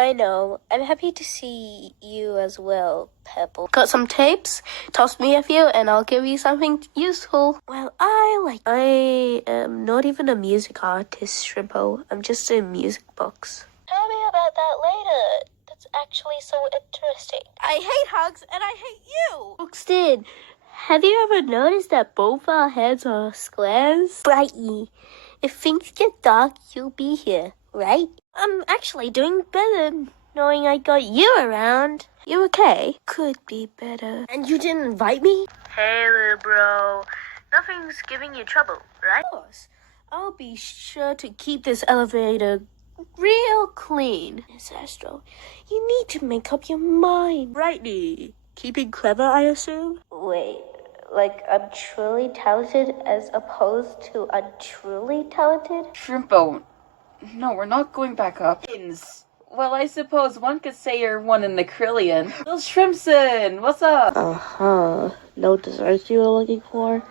I know. I'm happy to see you as well, Pebble. Got some tapes? Toss me a few and I'll give you something useful. Well, I am not even a music artist, Shrimpo. I'm just doing music books. Tell me about that later. That's actually so interesting. I hate hugs and I hate you! Buxton, have you ever noticed that both our heads are squares? Brighty, if things get dark, you'll be here, right? I'm actually doing better knowing I got you around. You okay? Could be better. And you didn't invite me? Hey, little bro. Nothing's giving you trouble, right? Of course. I'll be sure to keep this elevator real clean. Miss Astro, you need to make up your mind. Brightly. Keeping clever, I assume? Wait, like I'm truly talented as opposed to untruly talented? Shrimpo, no, we're not going back up. Well, I suppose one could say you're one in the Krillian. Bill Shrimpson, what's up? Uh-huh. No desserts you were looking for?